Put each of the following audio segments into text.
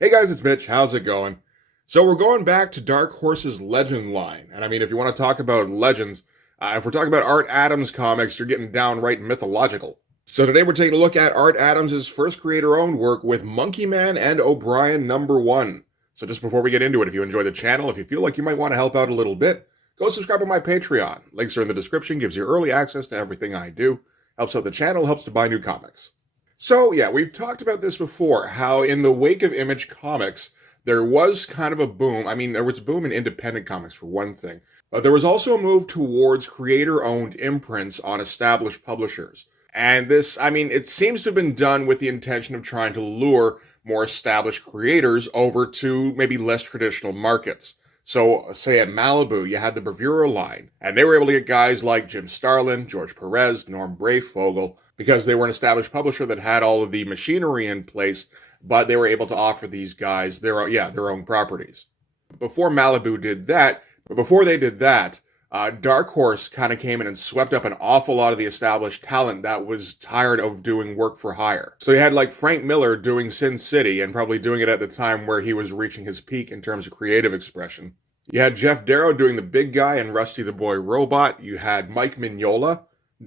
Hey guys, it's Mitch. How's it going? So we're going back to Dark Horse's Legend line. And I mean, if you want to talk about legends, if we're talking about Art Adams comics, you're getting downright mythological. So today we're taking a look at Art Adams' first creator-owned work with MONKEYMAN and O'Brien #1. So just before we get into it, if you enjoy the channel, if you feel like you might want to help out a little bit, go subscribe to my Patreon. Links are in the description, gives you early access to everything I do. Helps out the channel, helps to buy new comics. So yeah, we've talked about this before, how in the wake of Image Comics, there was kind of a boom. I mean, there was a boom in independent comics for one thing, but there was also a move towards creator-owned imprints on established publishers. And this, I mean, it seems to have been done with the intention of trying to lure more established creators over to maybe less traditional markets. So, say at Malibu, you had the Bravura line, and they were able to get guys like Jim Starlin, George Perez, Norm Breyfogle, because they were an established publisher that had all of the machinery in place, but they were able to offer these guys their own properties. Before Malibu did that, Dark Horse kind of came in and swept up an awful lot of the established talent that was tired of doing work for hire. So you had like Frank Miller doing Sin City, and probably doing it at the time where he was reaching his peak in terms of creative expression. You had Jeff Darrow doing The Big Guy and Rusty the Boy Robot. You had Mike Mignola,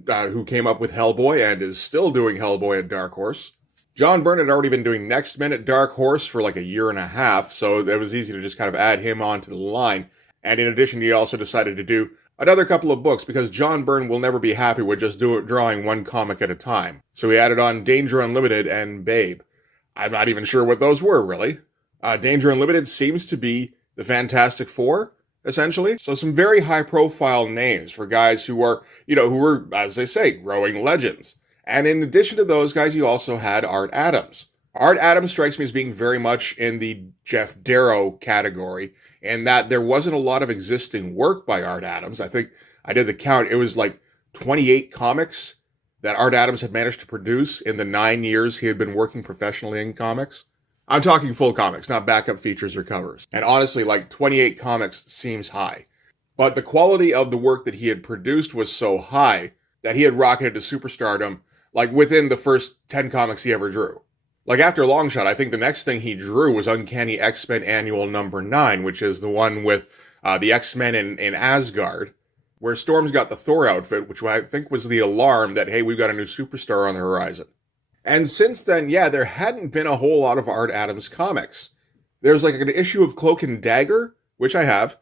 who came up with Hellboy and is still doing Hellboy at Dark Horse. John Byrne had already been doing Next Men at Dark Horse for like a year and a half, so it was easy to just kind of add him onto the line. And in addition, he also decided to do another couple of books, because John Byrne will never be happy with just drawing one comic at a time. So he added on Danger Unlimited and Babe. I'm not even sure what those were, really. Danger Unlimited seems to be the Fantastic Four, essentially. So some very high-profile names for guys who were, as they say, growing legends. And in addition to those guys, you also had Art Adams. Art Adams strikes me as being very much in the Jeff Darrow category, in that there wasn't a lot of existing work by Art Adams. I think I did the count. It was like 28 comics that Art Adams had managed to produce in the 9 years he had been working professionally in comics. I'm talking full comics, not backup features or covers. And honestly, like 28 comics seems high. But the quality of the work that he had produced was so high that he had rocketed to superstardom, like within the first 10 comics he ever drew. Like after Longshot, I think the next thing he drew was Uncanny X-Men Annual #9, which is the one with the X-Men in Asgard, where Storm's got the Thor outfit, which I think was the alarm that, hey, we've got a new superstar on the horizon. And since then, yeah, there hadn't been a whole lot of Art Adams comics. There's like an issue of Cloak and Dagger, which I have.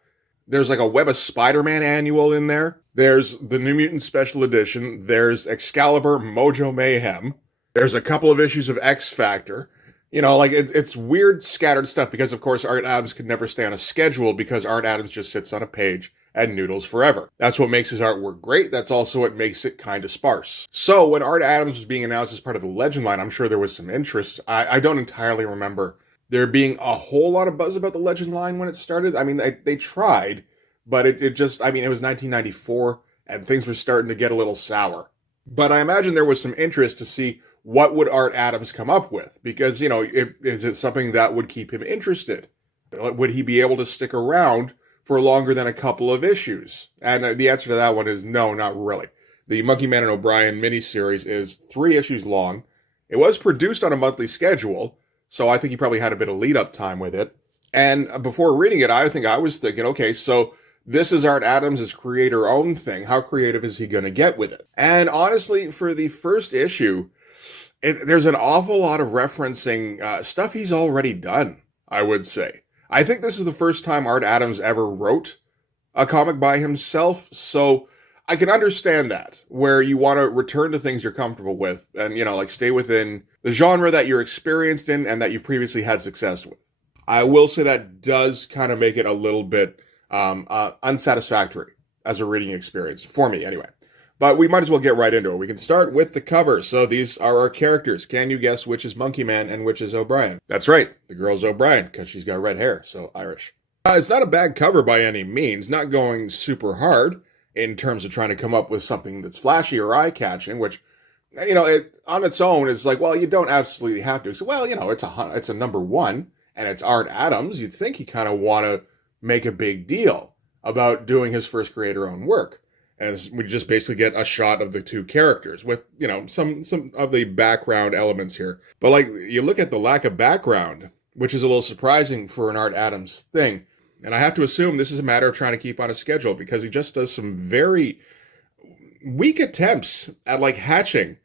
There's like a Web of Spider-Man annual in there. There's the New Mutants Special Edition. There's Excalibur Mojo Mayhem. There's a couple of issues of X Factor. You know, like it's weird scattered stuff, because of course Art Adams could never stay on a schedule, because Art Adams just sits on a page and noodles forever. That's what makes his artwork great. That's also what makes it kind of sparse. So when Art Adams was being announced as part of the Legend line, I'm sure there was some interest. I don't entirely remember there being a whole lot of buzz about the Legend line when it started. I mean, they tried, but it just, I mean, it was 1994 and things were starting to get a little sour. But I imagine there was some interest to see what would Art Adams come up with, because, is it something that would keep him interested? Would he be able to stick around for longer than a couple of issues? And the answer to that one is no, not really. The MONKEYMAN and O'Brien miniseries is 3 issues long. It was produced on a monthly schedule, so I think he probably had a bit of lead-up time with it. And before reading it, I think I was thinking, okay, so this is Art Adams' creator-owned thing. How creative is he going to get with it? And honestly, for the first issue, there's an awful lot of referencing stuff he's already done, I would say. I think this is the first time Art Adams ever wrote a comic by himself, so I can understand that, where you want to return to things you're comfortable with and, like stay within the genre that you're experienced in and that you've previously had success with. I will say that does kind of make it a little bit unsatisfactory as a reading experience, for me anyway. But we might as well get right into it. We can start with the cover. So these are our characters. Can you guess which is MONKEYMAN and which is O'Brien? That's right. The girl's O'Brien, because she's got red hair, so Irish. It's not a bad cover by any means. Not going super hard in terms of trying to come up with something that's flashy or eye-catching, which, it on its own is like, well, you don't absolutely have to. So, well, it's a #1, and it's Art Adams. You'd think he kind of want to make a big deal about doing his first creator-owned work. As we just basically get a shot of the two characters with, some of the background elements here. But like, you look at the lack of background, which is a little surprising for an Art Adams thing. And I have to assume this is a matter of trying to keep on a schedule, because he just does some very weak attempts at like hatching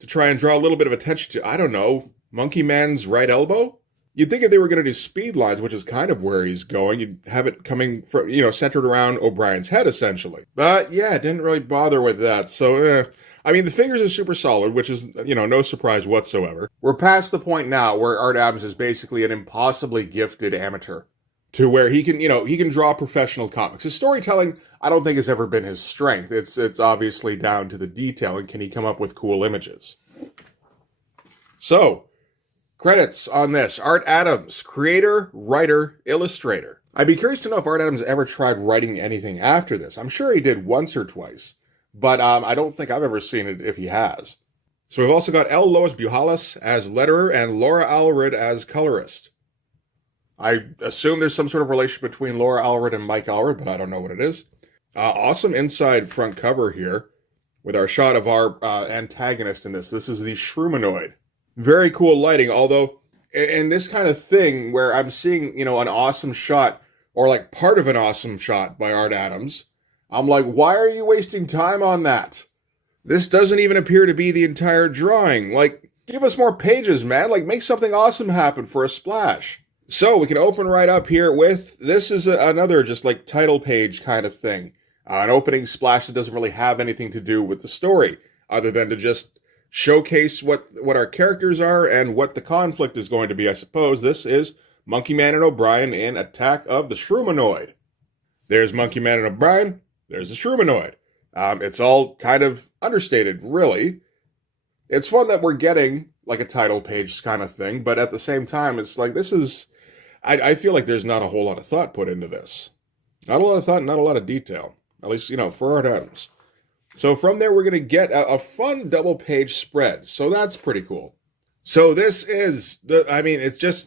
to try and draw a little bit of attention to, I don't know, Monkey Man's right elbow? You'd think if they were going to do speed lines, which is kind of where he's going, you'd have it coming from, centered around O'Brien's head, essentially. But yeah, didn't really bother with that. So, I mean, the figures are super solid, which is, no surprise whatsoever. We're past the point now where Art Adams is basically an impossibly gifted amateur, to where he can draw professional comics. His storytelling, I don't think, has ever been his strength. It's obviously down to the detail, and can he come up with cool images. So, credits on this. Art Adams, creator, writer, illustrator. I'd be curious to know if Art Adams ever tried writing anything after this. I'm sure he did once or twice, but I don't think I've ever seen it if he has. So we've also got L. Lois Buhalas as letterer and Laura Allred as colorist. I assume there's some sort of relation between Laura Allred and Mike Allred, but I don't know what it is. Awesome inside front cover here with our shot of our antagonist in this. This is the Shroomanoid. Very cool lighting, although in this kind of thing where I'm seeing, an awesome shot, or like part of an awesome shot by Art Adams, I'm like, why are you wasting time on that? This doesn't even appear to be the entire drawing. Like, give us more pages, man. Like, make something awesome happen for a splash. So we can open right up here with, this is another just like title page kind of thing. An opening splash that doesn't really have anything to do with the story, other than to just showcase what our characters are and what the conflict is going to be, I suppose. This is Monkey Man and O'Brien in Attack of the Shroomanoid. There's Monkey Man and O'Brien. There's the Shroomanoid. It's all kind of understated, really. It's fun that we're getting like a title page kind of thing, but at the same time, it's like this is... I feel like there's not a whole lot of thought put into this. Not a lot of thought, not a lot of detail. At least, for Art Adams. So from there, we're going to get a fun double-page spread. So that's pretty cool. So this is, this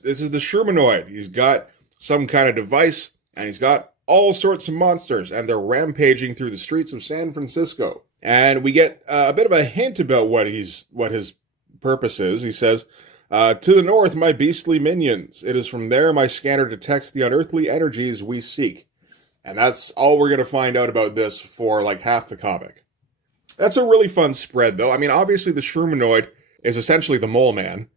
is the Shroomanoid. He's got some kind of device, and he's got all sorts of monsters, and they're rampaging through the streets of San Francisco. And we get a bit of a hint about what his purpose is. He says, to the north, my beastly minions. It is from there my scanner detects the unearthly energies we seek. And that's all we're going to find out about this for like half the comic. That's a really fun spread, though. I mean, obviously the Shroomanoid is essentially the Mole Man.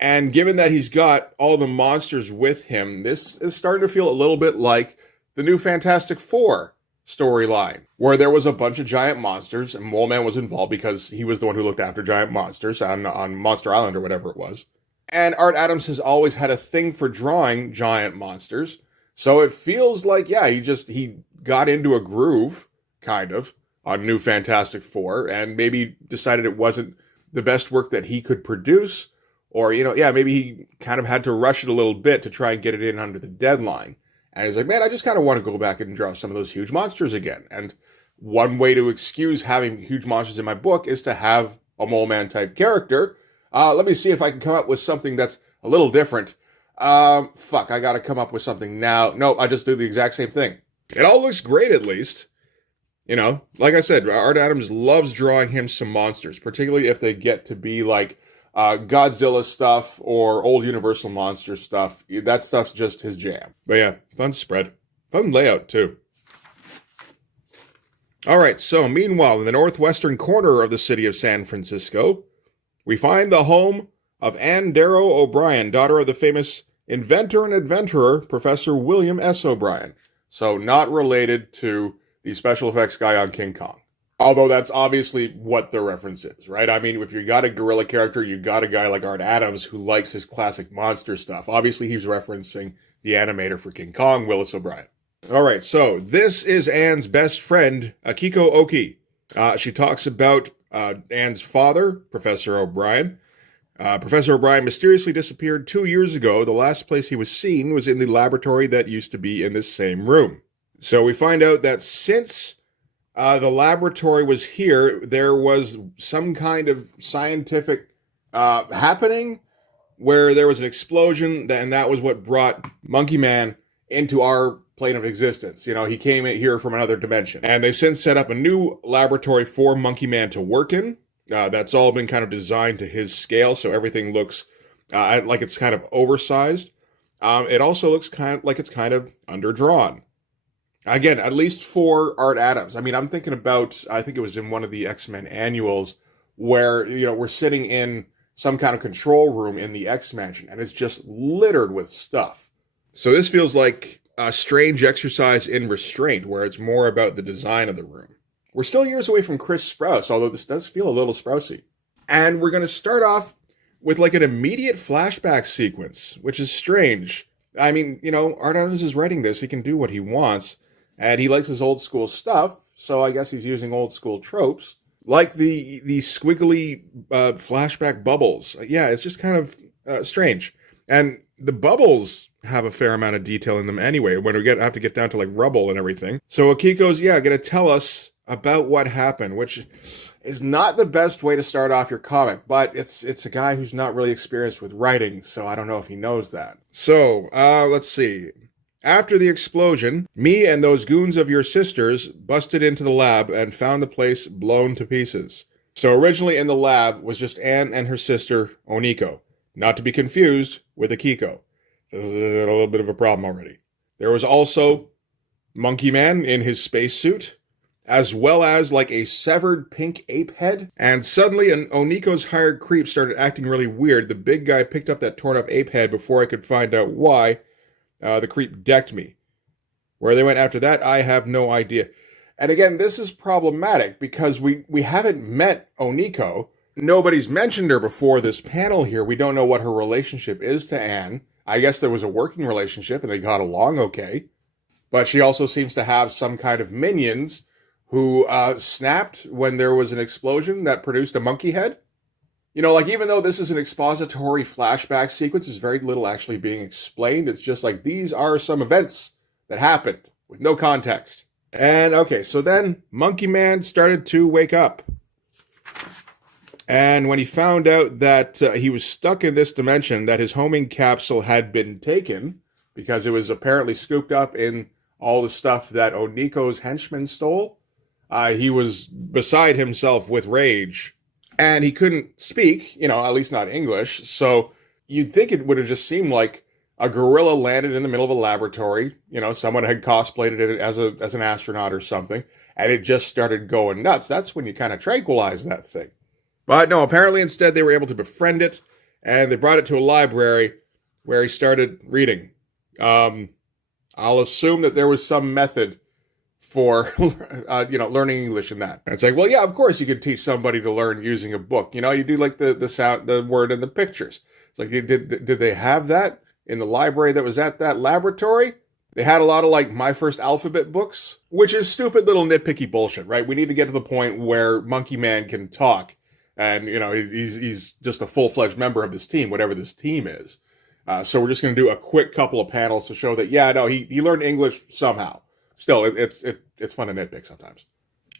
And given that he's got all the monsters with him, this is starting to feel a little bit like the new Fantastic Four storyline, where there was a bunch of giant monsters, and Mole Man was involved because he was the one who looked after giant monsters on Monster Island or whatever it was. And Art Adams has always had a thing for drawing giant monsters, so it feels like, yeah, he got into a groove, kind of, on New Fantastic Four, and maybe decided it wasn't the best work that he could produce, or, maybe he kind of had to rush it a little bit to try and get it in under the deadline. And he's like, man, I just kind of want to go back and draw some of those huge monsters again. And one way to excuse having huge monsters in my book is to have a Mole Man type character. Let me see if I can come up with something that's a little different. I got to come up with something now. No, I just do the exact same thing. It all looks great, at least. Like I said, Art Adams loves drawing him some monsters, particularly if they get to be like Godzilla stuff or old Universal Monster stuff. That stuff's just his jam. But yeah, fun spread. Fun layout, too. All right, so meanwhile, in the northwestern corner of the city of San Francisco, we find the home of Ann Darrow O'Brien, daughter of the famous inventor and adventurer, Professor William S. O'Brien. So not related to the special effects guy on King Kong. Although that's obviously what the reference is, right? I mean, if you got a gorilla character, you got a guy like Art Adams who likes his classic monster stuff. Obviously, he's referencing the animator for King Kong, Willis O'Brien. All right, so this is Ann's best friend, Akiko Oki. She talks about Ann's father, Professor O'Brien. Professor O'Brien mysteriously disappeared 2 years ago. The last place he was seen was in the laboratory that used to be in this same room. So we find out that since the laboratory was here, there was some kind of scientific happening where there was an explosion, and that was what brought Monkey Man into our plane of existence. He came in here from another dimension. And they've since set up a new laboratory for Monkey Man to work in. That's all been kind of designed to his scale, so everything looks like it's kind of oversized. It also looks kind of like it's kind of underdrawn. Again, at least for Art Adams. I mean, I'm thinking about, I think it was in one of the X-Men annuals where, we're sitting in some kind of control room in the X-Mansion, and it's just littered with stuff. So this feels like a strange exercise in restraint, where it's more about the design of the room. We're still years away from Chris Sprouse, although this does feel a little Sprousey. And we're going to start off with like an immediate flashback sequence, which is strange. I mean, Art Adams is writing this. He can do what he wants, and he likes his old school stuff, so I guess he's using old school tropes. Like the squiggly flashback bubbles. Yeah, it's just kind of strange. And the bubbles have a fair amount of detail in them anyway, when we have to get down to like rubble and everything. So Akiko's, going to tell us about what happened, which is not the best way to start off your comic, but it's a guy who's not really experienced with writing, so I don't know if he knows that. So, let's see. After the explosion, me and those goons of your sisters busted into the lab and found the place blown to pieces. So originally in the lab was just Anne and her sister, Oniko, not to be confused with Akiko. This is a little bit of a problem already. There was also Monkey Man in his spacesuit, as well as like a severed pink ape head. And suddenly Oniko's hired creep started acting really weird. The big guy picked up that torn up ape head before I could find out why. The creep decked me. Where they went after that, I have no idea. And again, this is problematic because we haven't met Oniko. Nobody's mentioned her before this panel here. We don't know what her relationship is to Anne. I guess there was a working relationship and they got along okay. But she also seems to have some kind of minions who snapped when there was an explosion that produced a monkey head. Even though this is an expository flashback sequence, there's very little actually being explained. It's just like, these are some events that happened with no context. And okay, so then Monkey Man started to wake up. And when he found out that he was stuck in this dimension, that his homing capsule had been taken, because it was apparently scooped up in all the stuff that Oniko's henchmen stole, he was beside himself with rage. And he couldn't speak, at least not English. So you'd think it would have just seemed like a gorilla landed in the middle of a laboratory. Someone had cosplayed it as an astronaut or something. And it just started going nuts. That's when you kind of tranquilize that thing. But no, apparently instead they were able to befriend it. And they brought it to a library where he started reading. I'll assume that there was some method for, learning English in that. And it's like, well, yeah, of course you could teach somebody to learn using a book. You do like the sound, the word and the pictures. It's like, did they have that in the library that was at that laboratory? They had a lot of like My First Alphabet books, which is stupid little nitpicky bullshit, right? We need to get to the point where Monkey Man can talk. And, he's just a full-fledged member of this team, whatever this team is. So we're just going to do a quick couple of panels to show that, he learned English somehow. Still, it's fun to nitpick sometimes.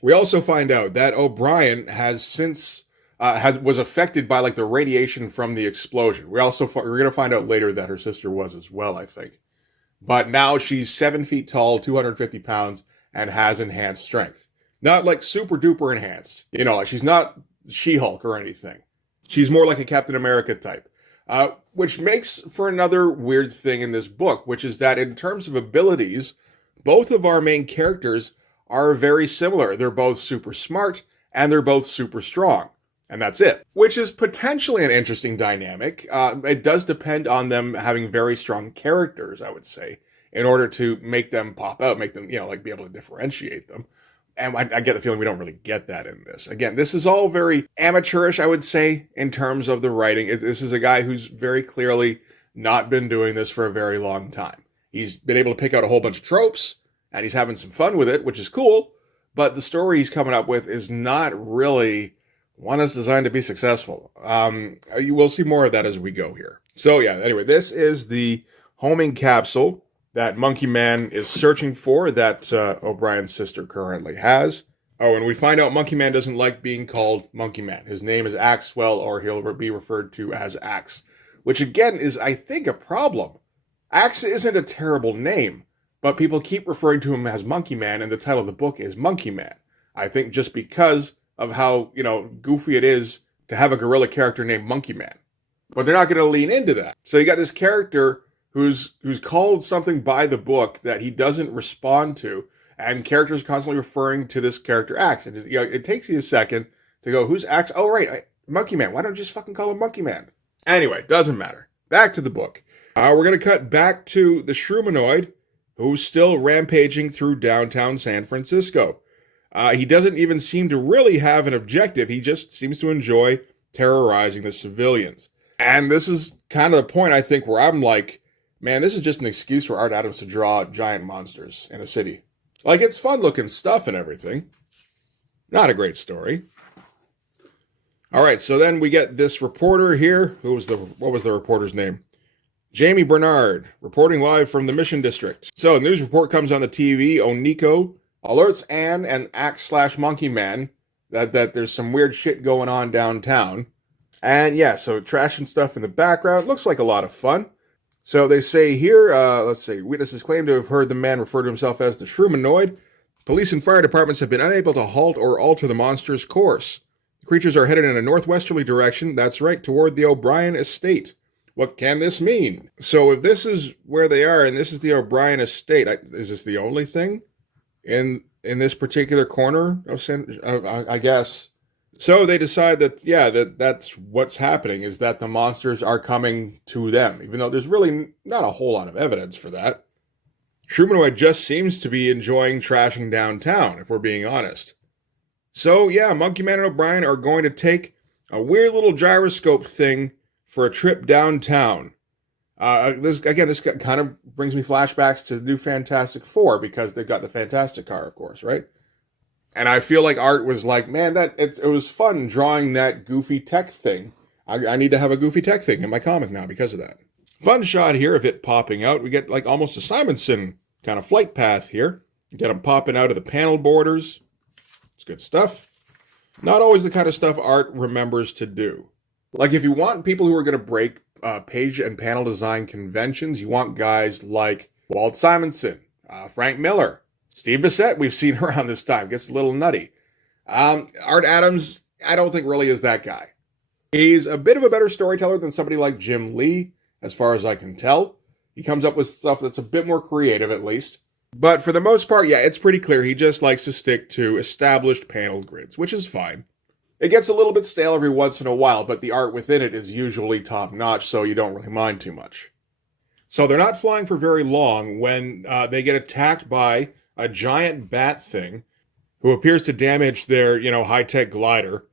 We also find out that O'Brien has since was affected by like the radiation from the explosion. We're going to find out later that her sister was as well, I think. But now she's 7 feet tall, 250 pounds, and has enhanced strength. Not like super duper enhanced. Like she's not She-Hulk or anything. She's more like a Captain America type. Which makes for another weird thing in this book, which is that in terms of abilities, both of our main characters are very similar. They're both super smart, and they're both super strong. And that's it. Which is potentially an interesting dynamic. It does depend on them having very strong characters, I would say, in order to make them pop out, make them, be able to differentiate them. And I get the feeling we don't really get that in this. Again, this is all very amateurish, I would say, in terms of the writing. This is a guy who's very clearly not been doing this for a very long time. He's been able to pick out a whole bunch of tropes, and he's having some fun with it, which is cool. But the story he's coming up with is not really one that's designed to be successful. You will see more of that as we go here. So yeah, anyway, this is the homing capsule that Monkey Man is searching for that O'Brien's sister currently has. Oh, and we find out Monkey Man doesn't like being called Monkey Man. His name is Axwell, or he'll be referred to as Axe, which again is, I think, a problem. Axe isn't a terrible name, but people keep referring to him as Monkey Man, and the title of the book is Monkey Man. I think just because of how, goofy it is to have a gorilla character named Monkey Man. But they're not going to lean into that. So you got this character who's called something by the book that he doesn't respond to, and characters constantly referring to this character Axe. And it takes you a second to go, who's Axe? Oh, right, Monkey Man. Why don't you just fucking call him Monkey Man? Anyway, doesn't matter. Back to the book. We're going to cut back to the Shrumanoid, who's still rampaging through downtown San Francisco. He doesn't even seem to really have an objective. He just seems to enjoy terrorizing the civilians. And this is kind of the point, I think, where I'm like, man, this is just an excuse for Art Adams to draw giant monsters in a city. Like, it's fun-looking stuff and everything. Not a great story. All right, so then we get this reporter here. What was the reporter's name? Jamie Bernard, reporting live from the Mission District. So, the news report comes on the TV. Oniko alerts Anne and Axe/Monkey Man that there's some weird shit going on downtown. And yeah, so trashing stuff in the background. Looks like a lot of fun. So they say here, let's see, witnesses claim to have heard the man refer to himself as the Shrumanoid. Police and fire departments have been unable to halt or alter the monster's course. The creatures are headed in a northwesterly direction, that's right, toward the O'Brien estate. What can this mean? So if this is where they are, and this is the O'Brien estate, is this the only thing in this particular corner of I guess? So they decide that, yeah, that's what's happening, is that the monsters are coming to them, even though there's really not a whole lot of evidence for that. Shrumanoid just seems to be enjoying trashing downtown, if we're being honest. So, yeah, Monkey Man and O'Brien are going to take a weird little gyroscope thing for a trip downtown. This kind of brings me flashbacks to the new Fantastic Four, because they've got the Fantastic car, of course, right? And I feel like Art was like, man, it was fun drawing that goofy tech thing. I need to have a goofy tech thing in my comic now because of that. Fun shot here of it popping out. We get like almost a Simonson kind of flight path here. You get them popping out of the panel borders. It's good stuff. Not always the kind of stuff Art remembers to do. Like, if you want people who are going to break page and panel design conventions, you want guys like Walt Simonson, Frank Miller, Steve Bissette, we've seen around this time. Gets a little nutty. Art Adams, I don't think really is that guy. He's a bit of a better storyteller than somebody like Jim Lee, as far as I can tell. He comes up with stuff that's a bit more creative, at least. But for the most part, yeah, it's pretty clear he just likes to stick to established panel grids, which is fine. It gets a little bit stale every once in a while, but the art within it is usually top-notch, so you don't really mind too much. So they're not flying for very long when they get attacked by a giant bat thing who appears to damage their, high-tech glider,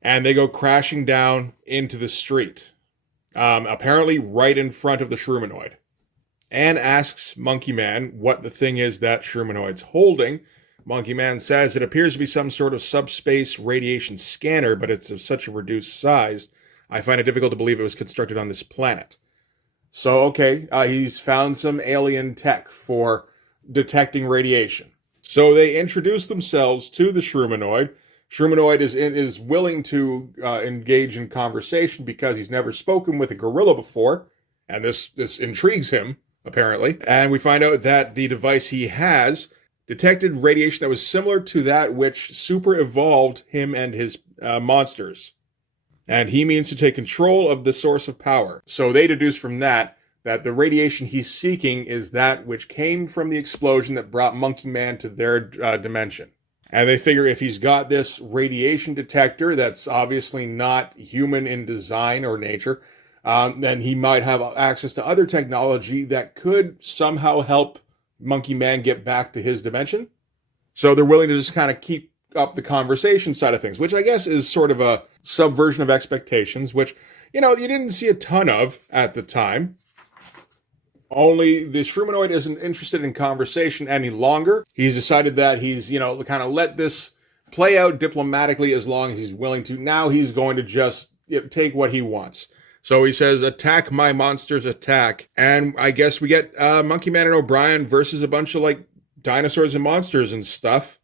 and they go crashing down into the street, apparently right in front of the Shrumanoid. Anne asks Monkey Man what the thing is that Shrumanoid's holding. Monkey Man says it appears to be some sort of subspace radiation scanner, but it's of such a reduced size, I find it difficult to believe it was constructed on this planet. So, okay, he's found some alien tech for detecting radiation. So they introduce themselves to the Shrumanoid. Shrumanoid is willing to engage in conversation because he's never spoken with a gorilla before, and this intrigues him, apparently. And we find out that the device he has detected radiation that was similar to that which super evolved him and his monsters. And he means to take control of the source of power. So they deduce from that the radiation he's seeking is that which came from the explosion that brought Monkey Man to their dimension. And they figure if he's got this radiation detector that's obviously not human in design or nature, then he might have access to other technology that could somehow help Monkey Man get back to his dimension. So they're willing to just kind of keep up the conversation side of things, which I guess is sort of a subversion of expectations, which, you didn't see a ton of at the time. Only the Shrumanoid isn't interested in conversation any longer. He's decided that he's, kind of let this play out diplomatically as long as he's willing to. Now he's going to just take what he wants. So he says, attack my monsters, attack. And I guess we get Monkey Man and O'Brien versus a bunch of dinosaurs and monsters and stuff.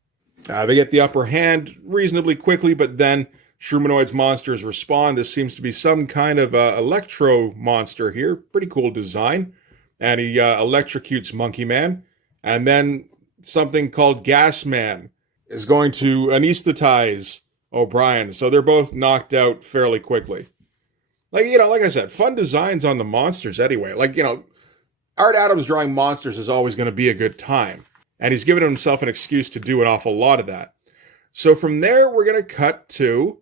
They get the upper hand reasonably quickly, but then Shrumanoid's monsters respond. This seems to be some kind of electro monster here. Pretty cool design. And he electrocutes Monkey Man. And then something called Gas Man is going to anesthetize O'Brien. So they're both knocked out fairly quickly. Like I said, fun designs on the monsters anyway. Art Adams drawing monsters is always going to be a good time, and he's given himself an excuse to do an awful lot of that. So from there, we're going to cut to,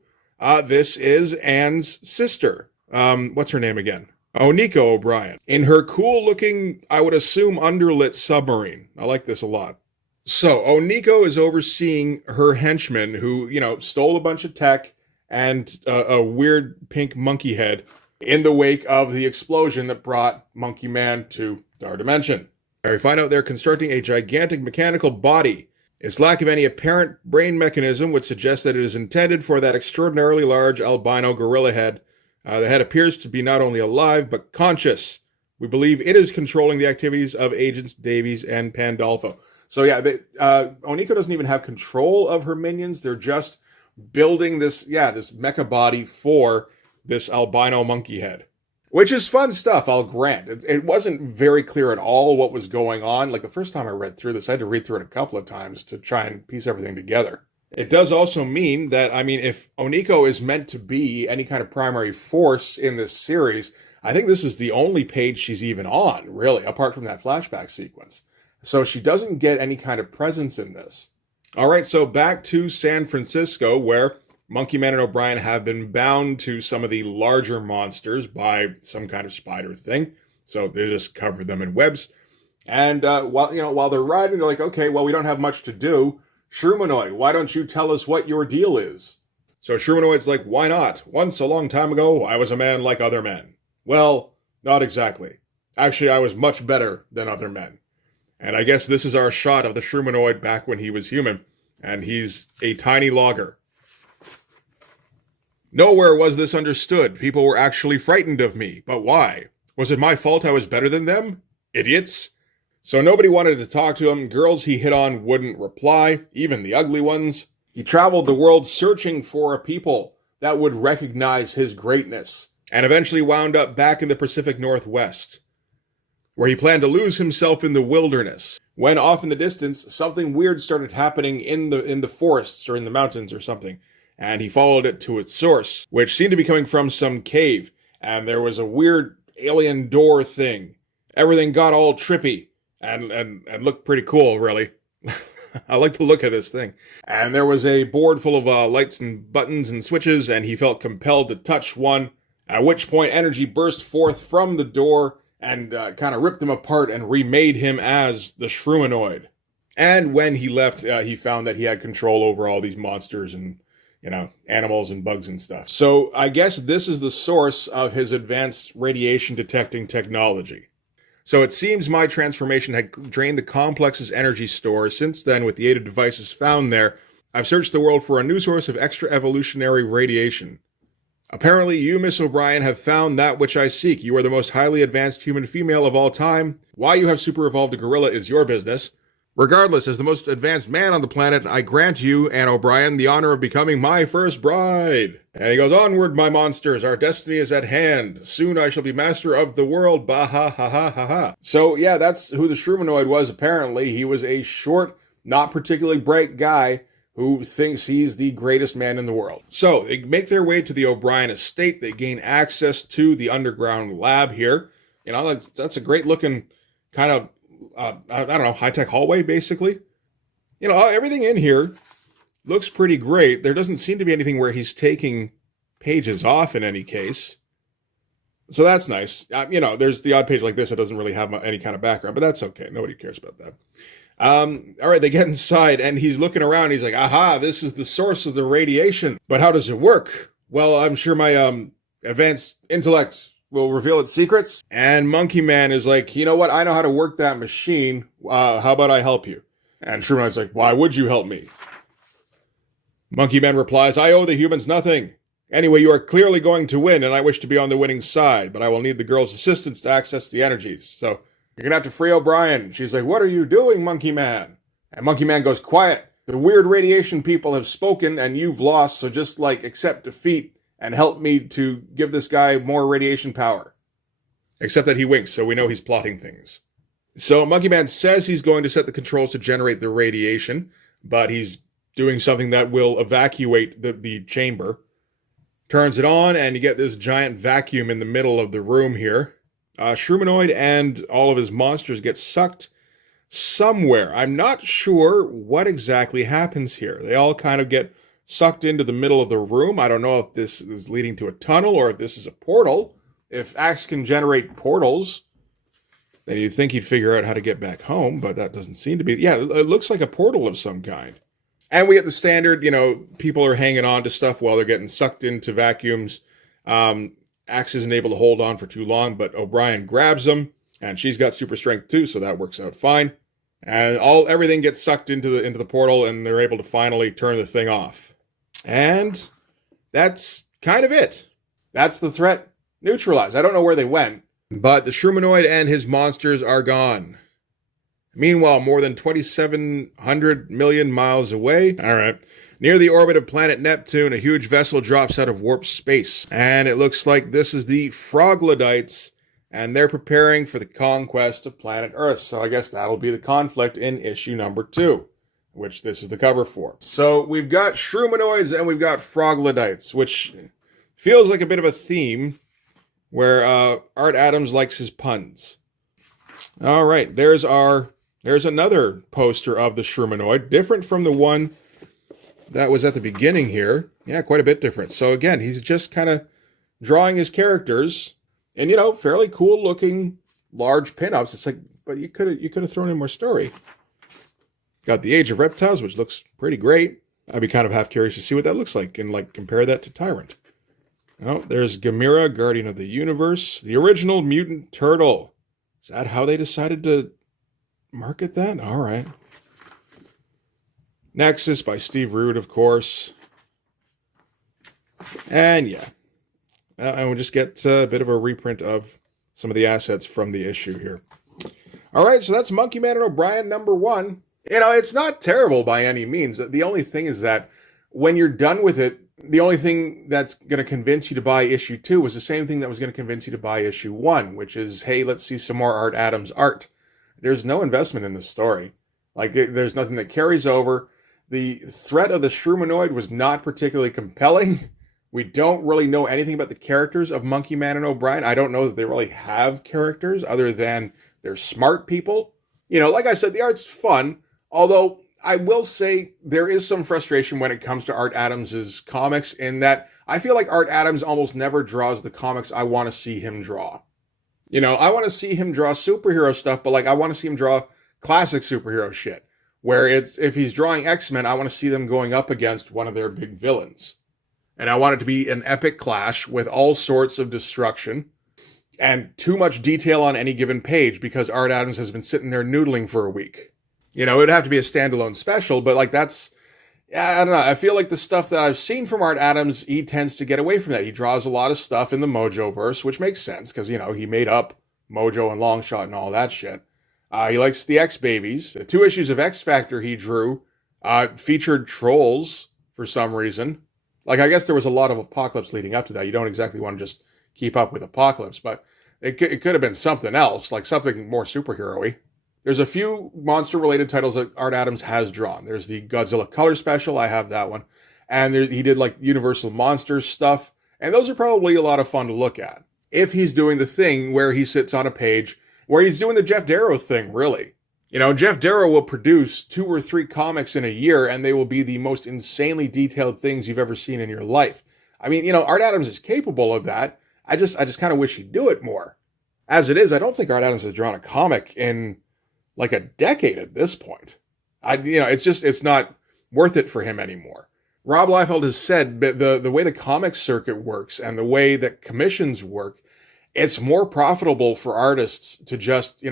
this is Anne's sister. What's her name again? Onika O'Brien. In her cool-looking, I would assume, underlit submarine. I like this a lot. So, Oniko is overseeing her henchmen who, stole a bunch of tech and a weird pink monkey head in the wake of the explosion that brought Monkey Man to our dimension. We find out they're constructing a gigantic mechanical body. Its lack of any apparent brain mechanism would suggest that it is intended for that extraordinarily large albino gorilla head. The head appears to be not only alive, but conscious. We believe it is controlling the activities of Agents Davies and Pandolfo. So yeah, Oniko doesn't even have control of her minions. They're just building this mecha body for this albino monkey head. Which is fun stuff, I'll grant. It wasn't very clear at all what was going on. Like the first time I read through this, I had to read through it a couple of times to try and piece everything together. It does also mean that, if Oniko is meant to be any kind of primary force in this series, I think this is the only page she's even on, really, apart from that flashback sequence. So she doesn't get any kind of presence in this. All right, so back to San Francisco, where MONKEYMAN and O'Brien have been bound to some of the larger monsters by some kind of spider thing. So they just cover them in webs. And while they're riding, they're like, okay, well, we don't have much to do. Shrumanoid, why don't you tell us what your deal is? So Shrumanoid's like, why not? Once, a long time ago, I was a man like other men. Well, not exactly. Actually, I was much better than other men. And I guess this is our shot of the Shrumanoid back when he was human. And he's a tiny logger. Nowhere was this understood. People were actually frightened of me. But why? Was it my fault I was better than them? Idiots. So nobody wanted to talk to him. Girls he hit on wouldn't reply, even the ugly ones. He traveled the world searching for a people that would recognize his greatness, and eventually wound up back in the Pacific Northwest, where he planned to lose himself in the wilderness. When off in the distance, something weird started happening in the forests or in the mountains or something, and he followed it to its source, which seemed to be coming from some cave, and there was a weird alien door thing. Everything got all trippy. And looked pretty cool, really. I like the look of this thing. And there was a board full of lights and buttons and switches, and he felt compelled to touch one, at which point energy burst forth from the door and kind of ripped him apart and remade him as the Shrumanoid. And when he left, he found that he had control over all these monsters and, animals and bugs and stuff. So I guess this is the source of his advanced radiation detecting technology. So it seems my transformation had drained the complex's energy store. Since then, with the aid of devices found there, I've searched the world for a new source of extra-evolutionary radiation. Apparently, you, Miss O'Brien, have found that which I seek. You are the most highly advanced human female of all time. Why you have super-evolved a gorilla is your business. Regardless, as the most advanced man on the planet, I grant you, Anne O'Brien, the honor of becoming my first bride. And he goes, onward, my monsters, our destiny is at hand. Soon I shall be master of the world, bah ha ha ha ha ha. So yeah, that's who the Shrumanoid was apparently. He was a short, not particularly bright guy who thinks he's the greatest man in the world. So they make their way to the O'Brien estate. They gain access to the underground lab here. That's a great looking kind of high-tech hallway, basically. Everything in here looks pretty great. There doesn't seem to be anything where he's taking pages off in any case. So that's nice. There's the odd page like this that doesn't really have any kind of background, but that's okay. Nobody cares about that. All right, they get inside, and he's looking around. He's like, aha, this is the source of the radiation. But how does it work? Well, I'm sure my advanced intellect will reveal its secrets. And MONKEYMAN is like, you know what? I know how to work that machine. How about I help you? And Shrumanoid's like, why would you help me? MONKEYMAN replies, I owe the humans nothing. Anyway, you are clearly going to win, and I wish to be on the winning side, but I will need the girl's assistance to access the energies. So you're going to have to free O'Brien. She's like, what are you doing, MONKEYMAN? And MONKEYMAN goes, quiet. The weird radiation people have spoken, and you've lost, so just, accept defeat and help me to give this guy more radiation power. Except that he winks, so we know he's plotting things. So MONKEYMAN says he's going to set the controls to generate the radiation, but he's doing something that will evacuate the chamber. Turns it on, and you get this giant vacuum in the middle of the room here. Shrumanoid and all of his monsters get sucked somewhere. I'm not sure what exactly happens here. They all kind of get sucked into the middle of the room. I don't know if this is leading to a tunnel or if this is a portal. If Axe can generate portals, then you'd think he'd figure out how to get back home, but that doesn't seem to be. Yeah, it looks like a portal of some kind. And we get the standard, people are hanging on to stuff while they're getting sucked into vacuums. Axe isn't able to hold on for too long, but O'Brien grabs them, and she's got super strength too, so that works out fine. And everything gets sucked into the portal, and they're able to finally turn the thing off. And that's kind of it. That's the threat neutralized. I don't know where they went, but the Shrumanoid and his monsters are gone. Meanwhile, more than 2,700 million miles away, near the orbit of planet Neptune, a huge vessel drops out of warp space. And it looks like this is the Froglodites, and they're preparing for the conquest of planet Earth. So I guess that'll be the conflict in issue number 2, which this is the cover for. So we've got Shrumanoids and we've got Froglodites, which feels like a bit of a theme where Art Adams likes his puns. All right, there's another poster of the Shrumanoid, different from the one that was at the beginning here. Yeah, quite a bit different. So again, he's just kind of drawing his characters, and fairly cool looking large pinups. It's like, but you could have thrown in more story. Got the Age of Reptiles, which looks pretty great. I'd be kind of half curious to see what that looks like and compare that to Tyrant. Oh, there's Gamera, Guardian of the Universe, the original mutant turtle. Is that how they decided to market that? All right. Nexus by Steve Rude, of course. And yeah. And we'll just get a bit of a reprint of some of the assets from the issue here. All right, so that's MONKEYMAN and O'Brien number 1. It's not terrible by any means. The only thing is that when you're done with it, the only thing that's going to convince you to buy issue 2 was the same thing that was going to convince you to buy issue 1, which is, hey, let's see some more Art Adams art. There's no investment in this story. There's nothing that carries over. The threat of the Shrumanoid was not particularly compelling. We don't really know anything about the characters of MONKEYMAN and O'Brien. I don't know that they really have characters other than they're smart people. Like I said, the art's fun, although I will say there is some frustration when it comes to Art Adams's comics in that I feel like Art Adams almost never draws the comics I want to see him draw. I want to see him draw superhero stuff, but I want to see him draw classic superhero shit. Where if he's drawing X-Men, I want to see them going up against one of their big villains. And I want it to be an epic clash with all sorts of destruction and too much detail on any given page because Art Adams has been sitting there noodling for a week. It would have to be a standalone special, but I don't know. I feel like the stuff that I've seen from Art Adams, he tends to get away from that. He draws a lot of stuff in the Mojo-verse, which makes sense because, he made up Mojo and Longshot and all that shit. He likes the X-Babies. The 2 issues of X-Factor he drew featured trolls for some reason. I guess there was a lot of Apocalypse leading up to that. You don't exactly want to just keep up with Apocalypse, but it could have been something else, something more superhero-y. There's a few monster-related titles that Art Adams has drawn. There's the Godzilla Color Special. I have that one. And he did Universal Monsters stuff. And those are probably a lot of fun to look at. If he's doing the thing where he sits on a page, where he's doing the Jeff Darrow thing, really. Jeff Darrow will produce 2 or 3 comics in a year, and they will be the most insanely detailed things you've ever seen in your life. Art Adams is capable of that. I just kind of wish he'd do it more. As it is, I don't think Art Adams has drawn a comic in a decade at this point. It's not worth it for him anymore. Rob Liefeld has said the way the comic circuit works and the way that commissions work, it's more profitable for artists to just,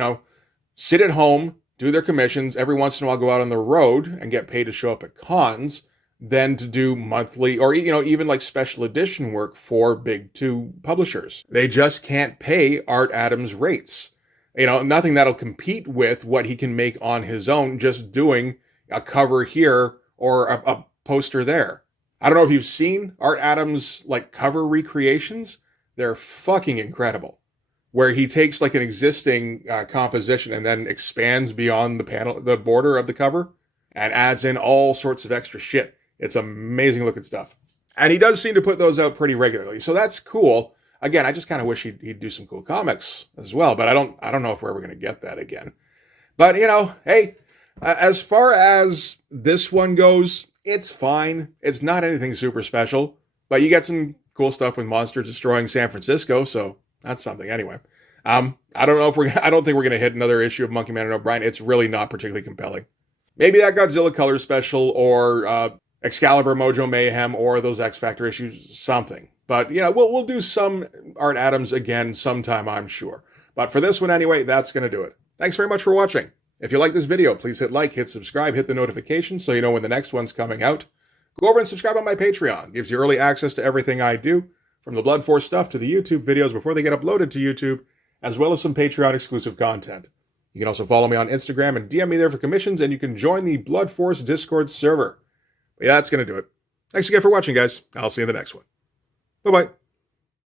sit at home, do their commissions, every once in a while go out on the road and get paid to show up at cons, than to do monthly or, even special edition work for big 2 publishers. They just can't pay Art Adams rates. Nothing that'll compete with what he can make on his own, just doing a cover here or a poster there. I don't know if you've seen Art Adams' cover recreations. They're fucking incredible. Where he takes an existing composition and then expands beyond the border of the cover and adds in all sorts of extra shit. It's amazing looking stuff. And he does seem to put those out pretty regularly, so that's cool. Again, I just kind of wish he'd do some cool comics as well, but I don't know if we're ever going to get that again. But, you know, hey, as far as this one goes, it's fine. It's not anything super special, but you get some cool stuff with monsters destroying San Francisco, so that's something anyway. I don't think we're going to hit another issue of Monkey Man and O'Brien. It's really not particularly compelling. Maybe that Godzilla Color special or Excalibur Mojo Mayhem or those X Factor issues, something. But, you know, we'll do some Art Adams again sometime, I'm sure. But for this one anyway, that's going to do it. Thanks very much for watching. If you like this video, please hit like, hit subscribe, hit the notification so you know when the next one's coming out. Go over and subscribe on my Patreon. It gives you early access to everything I do, from the Blood Force stuff to the YouTube videos before they get uploaded to YouTube, as well as some Patreon exclusive content. You can also follow me on Instagram and DM me there for commissions, and you can join the Blood Force Discord server. But yeah, that's going to do it. Thanks again for watching, guys. I'll see you in the next one. Bye-bye.